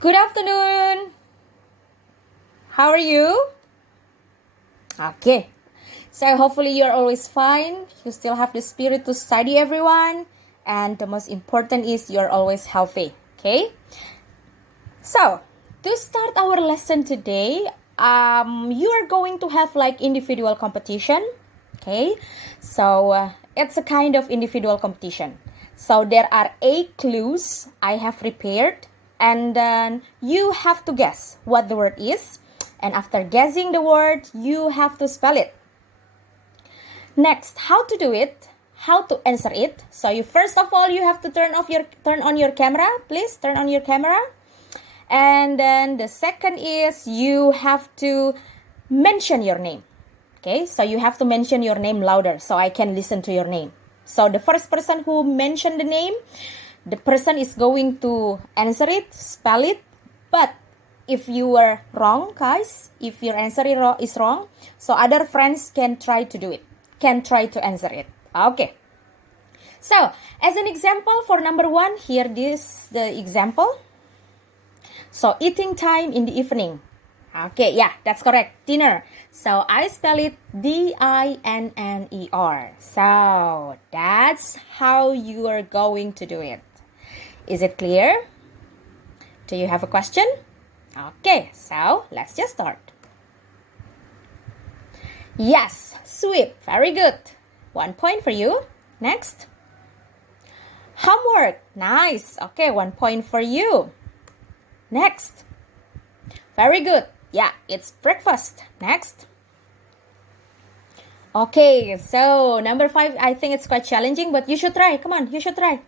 Good afternoon. How are you? Okay. So hopefully you're always fine. You still have the spirit to study, everyone. And the most important is you're always healthy. Okay. So to start our lesson today, you are going to have like individual competition. Okay. So it's a kind of individual competition. So there are 8 clues I have prepared. And then you have to guess what the word is. And after guessing the word, you have to spell it. Next, how to do it, how to answer it. So you first of all, you have to turn on your camera. Please turn on your camera. And then the second is you have to mention your name. Okay, so you have to mention your name louder so I can listen to your name. So the first person who mentioned the name, the person is going to answer it, spell it. But if you were wrong, guys, if your answer is wrong, so other friends can try to do it, can try to answer it. Okay. So as an example for number 1, here this the example. So eating time in the evening. Okay, yeah, that's correct. Dinner. So I spell it DINNER. So that's how you are going to do it. Is it clear? Do you have a question? Okay, so let's just start. Yes, sweep. Very good. 1 point for you. Next. Homework. Nice. Okay, 1 point for you. Next. Very good. Yeah, it's breakfast. Next. Okay, so number 5, I think it's quite challenging, but you should try. Come on, you should try.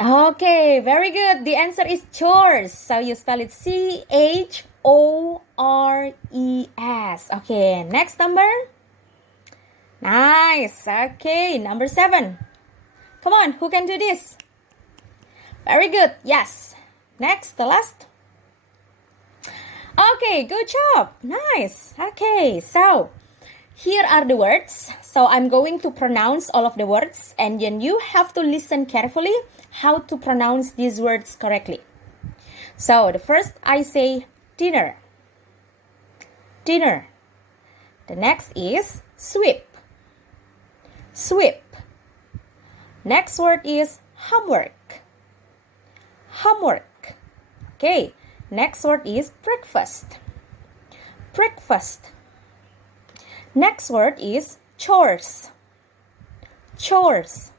Okay, very good. The answer is chores. So you spell it CHORES. Okay, next number. Nice. Okay, number 7. Come on, who can do this? Very good. Yes. Next, the last. Okay, good job. Nice. Okay, so here are the words. So I'm going to pronounce all of the words, and then you have to listen carefully how to pronounce these words correctly. So the first I say dinner. Dinner. The next is sweep. Sweep. Next word is homework. Homework. Okay. Next word is breakfast. Breakfast. Next word is chores. Chores.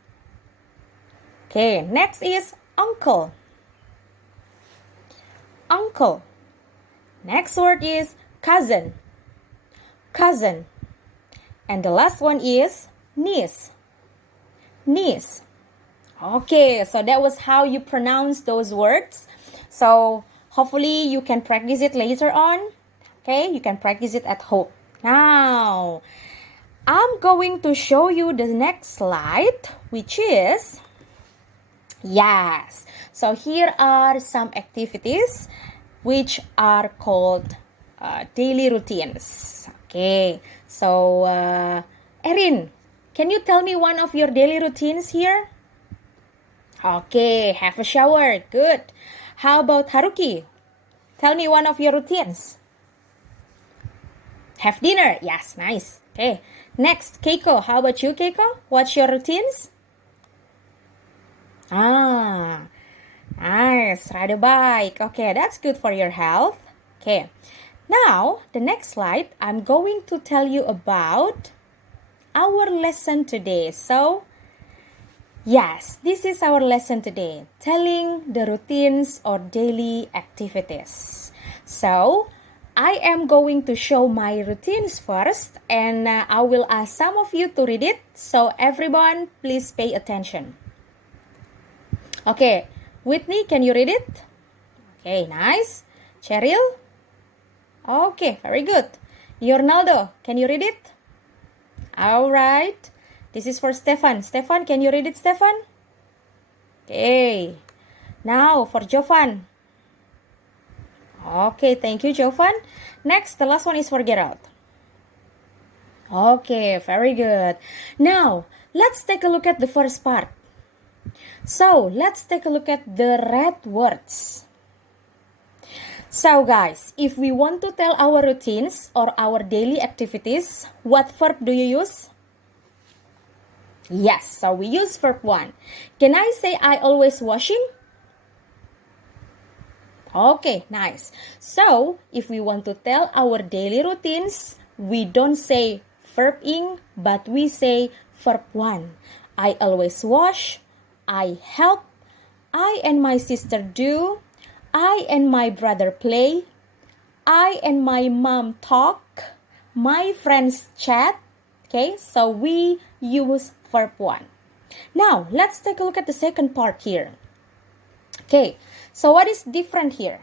Okay, next is uncle. Uncle. Next word is cousin. Cousin. And the last one is niece. Niece. Okay, so that was how you pronounce those words. So hopefully you can practice it later on. Okay, you can practice it at home. Now, I'm going to show you the next slide, which is, yes. So here are some activities which are called daily routines. Okay, so Erin, can you tell me one of your daily routines here? Okay, have a shower. Good. How about Haruki? Tell me one of your routines. Have dinner. Yes, nice. Okay. Next, Keiko. How about you, Keiko? What's your routines? Nice. Ride a bike. Okay, that's good for your health. Okay. Now, the next slide, I'm going to tell you about our lesson today. So, yes, this is our lesson today, telling the routines or daily activities. So, I am going to show my routines first, and I will ask some of you to read it. So, everyone, please pay attention. Okay, Whitney, can you read it? Okay, nice. Cheryl? Okay, very good. Yornaldo, can you read it? All right. This is for Stefan. Stefan, can you read it, Stefan? Okay. Now, for Jovan. Okay, thank you, Jovan. Next, the last one is for Gerald. Okay, very good. Now, let's take a look at the first part. So let's take a look at the red words. So guys, if we want to tell our routines or our daily activities, what verb do you use? Yes, so we use verb 1. Can I say I always washing? Okay, nice. So, if we want to tell our daily routines, we don't say verb ing, but we say verb 1. I always wash, I help, I and my sister do, I and my brother play, I and my mom talk, my friends chat. Okay, so we use verb 1. Now, let's take a look at the second part here. Okay, so what is different here?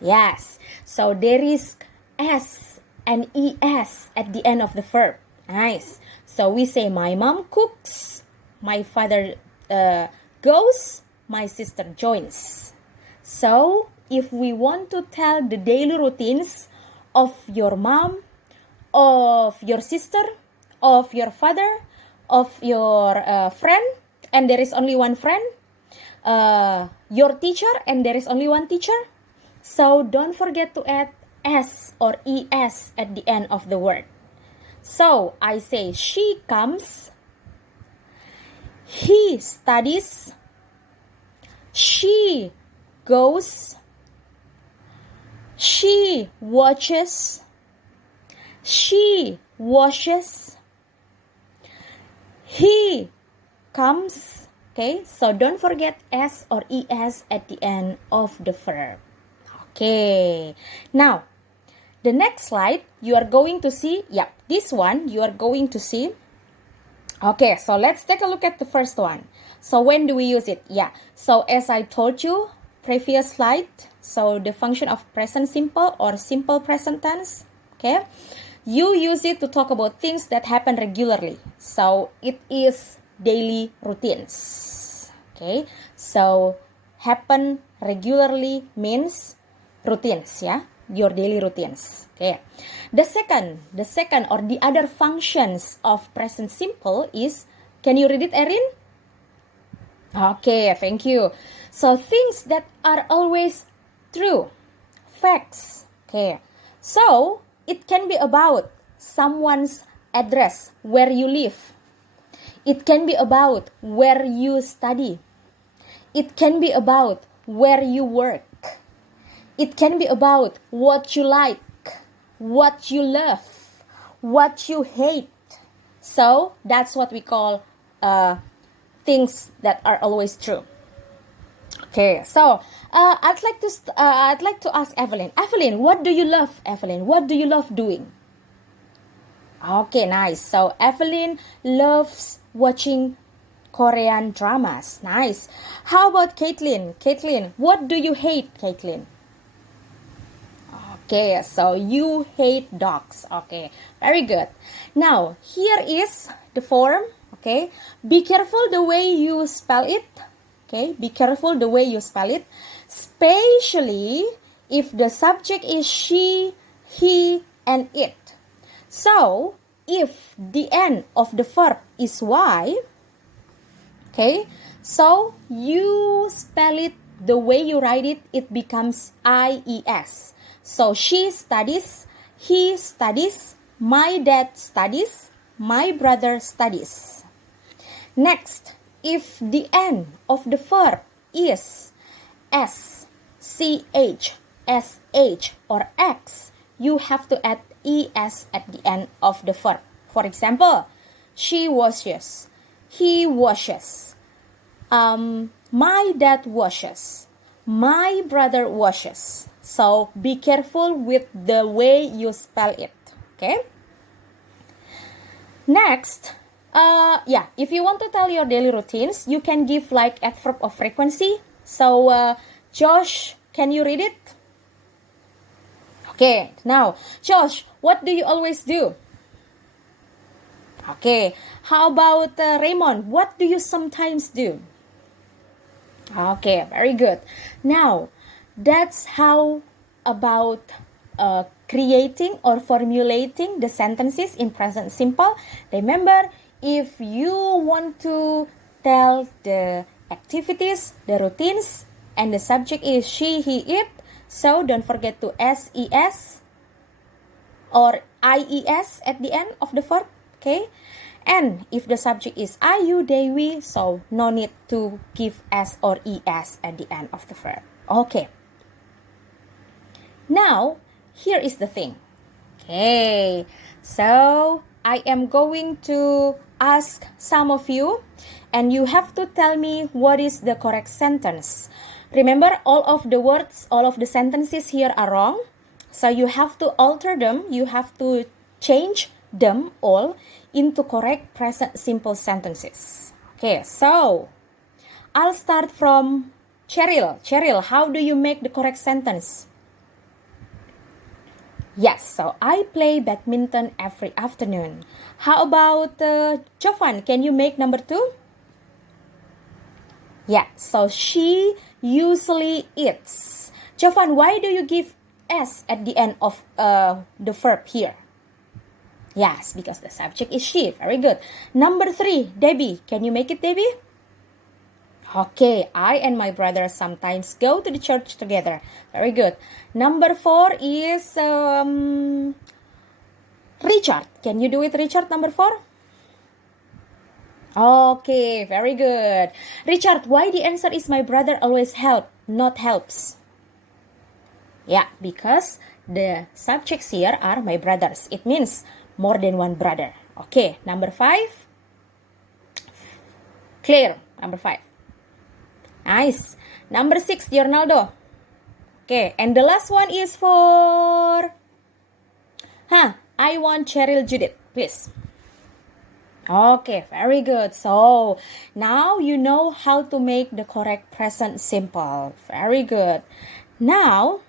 Yes, so there is S and ES at the end of the verb. Nice. So we say my mom cooks, my father goes, my sister joins. So if we want to tell the daily routines of your mom, of your sister, of your father, of your friend, and there is only one friend, your teacher, and there is only one teacher. So don't forget to add S or ES at the end of the word. So I say she comes, he studies, she goes, she watches, she washes, he comes. Okay, so don't forget S or ES at the end of the verb. Okay, now the next slide you are going to see, this one you are going to see. Okay, so let's take a look at the first one. So when do we use it? So as I told you previous slide, so the function of present simple or simple present tense, okay, you use it to talk about things that happen regularly. So it is daily routines. Okay, so happen regularly means routines, your daily routines. Okay, the second or the other functions of present simple is, can you read it, Erin? Okay, thank you. So things that are always true, facts. Okay, so it can be about someone's address, where you live. It can be about where you study. It can be about where you work. It can be about what you like, what you love, what you hate. So that's what we call things that are always true. Okay, so I'd like to ask Evelyn. Evelyn, what do you love? Evelyn, what do you love doing? Okay, nice. So Evelyn loves watching Korean dramas. Nice. How about Caitlin? Caitlin, what do you hate, Caitlin? Okay, so you hate dogs. Okay, very good. Now, here is the form. Okay, be careful the way you spell it. Okay, be careful the way you spell it. Especially if the subject is she, he, and it. So, if the end of the verb is Y, okay, so you spell it the way you write it, it becomes IES. So, she studies, he studies, my dad studies, my brother studies. Next, if the end of the verb is S, CH, SH, or X, you have to add ES at the end of the verb. For example, she washes, he washes, my dad washes, my brother washes. So be careful with the way you spell it. Okay? Next, if you want to tell your daily routines, you can give like adverb of frequency. So Josh, can you read it? Okay, now, Josh, what do you always do? Okay, how about Raymond? What do you sometimes do? Okay, very good. Now, that's how about creating or formulating the sentences in present simple. Remember, if you want to tell the activities, the routines, and the subject is she, he, it. So don't forget to SES or IES at the end of the verb, okay? And if the subject is I, you, they, we, so no need to give S or ES at the end of the verb. Okay. Now, here is the thing. Okay, so I am going to ask some of you, and you have to tell me what is the correct sentence. Remember, all of the words, all of the sentences here are wrong. So you have to alter them, you have to change them all into correct present simple sentences. Okay, so I'll start from Cheryl. Cheryl, how do you make the correct sentence? Yes, so I play badminton every afternoon. How about Jovan? Can you make number 2? Yeah, so she usually eats. Jovan, why do you give S at the end of the verb here? Yes, because the subject is she. Very good. Number 3, Debbie. Can you make it, Debbie? Okay, I and my brother sometimes go to the church together. Very good. Number 4 is Richard. Can you do it, Richard, number 4? Okay, very good. Richard, why the answer is my brother always help, not helps? Yeah, because the subjects here are my brothers. It means more than one brother. Okay, number 5. Clear, number 5. Nice. Number 6, Ronaldo. Okay, and the last one is for... I want Cheryl Judith, please. Okay, very good. So, now you know how to make the correct present simple. Very good. Now,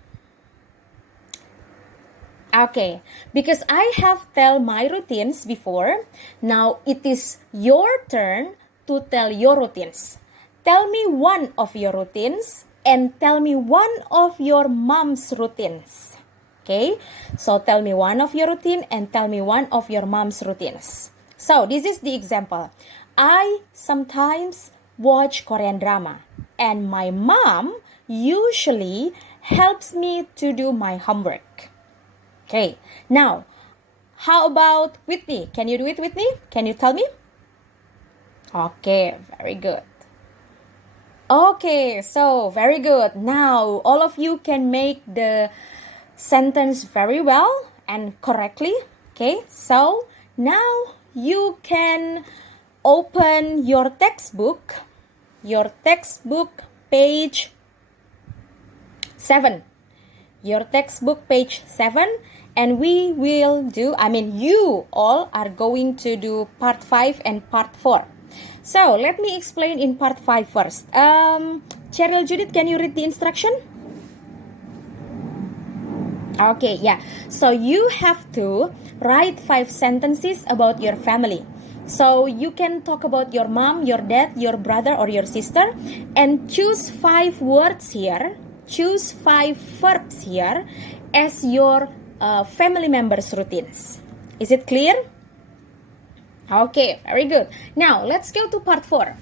okay, because I have tell my routines before, now it is your turn to tell your routines. Tell me one of your routines and tell me one of your mom's routines. Okay, so tell me one of your routine and tell me one of your mom's routines. So this is the example. I sometimes watch Korean drama and my mom usually helps me to do my homework. Okay, now how about Whitney? Can you do it, Whitney? Can you tell me? Okay, very good. Okay, so very good. Now, all of you can make the sentence very well and correctly. Okay, so now you can open your textbook page 7. Your textbook page 7, and we will do, you all are going to do part 5 and part 4. So, let me explain in part 5 first. Cheryl Judith, can you read the instruction? Okay, yeah. So, you have to write 5 sentences about your family. So, you can talk about your mom, your dad, your brother, or your sister. And choose 5 words here. Choose 5 verbs here as your family members' routines. Is it clear? Okay, very good. Now, let's go to part 4.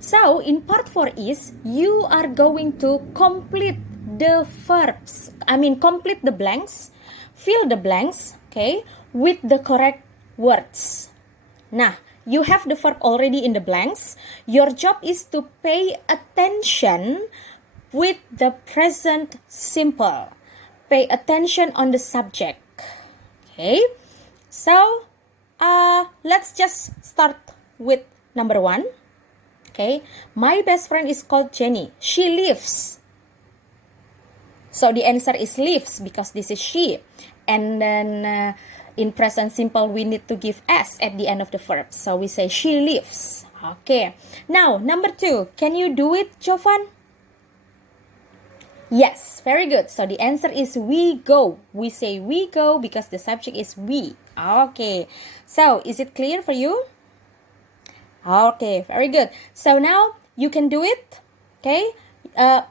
So, in part 4 is, you are going to complete the verbs. Complete the blanks. Fill the blanks, okay, with the correct words. Nah, you have the verb already in the blanks. Your job is to pay attention with the present simple. Pay attention on the subject. Okay, so let's just start with number 1. Okay, my best friend is called Jenny. She lives. So the answer is lives because this is she. And then in present simple, we need to give S at the end of the verb. So we say she lives. Okay, now number 2. Can you do it, Jovan? Yes, very good. So the answer is we go. We say we go because the subject is we. Okay, so is it clear for you? Okay, very good. So now you can do it. Okay,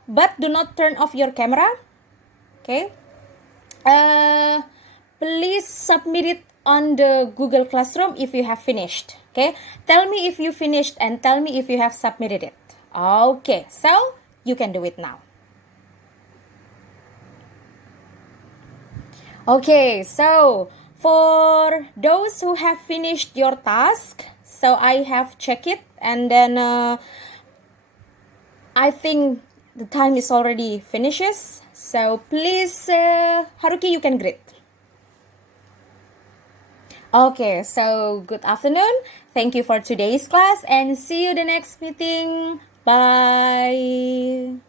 but do not turn off your camera. Okay, please submit it on the Google Classroom if you have finished. Okay, tell me if you finished and tell me if you have submitted it. Okay, so you can do it now. Okay, so for those who have finished your task, so I have checked it, and then I think the time is already finishes. So please, Haruki, you can greet. Okay, so good afternoon. Thank you for today's class and see you the next meeting. Bye.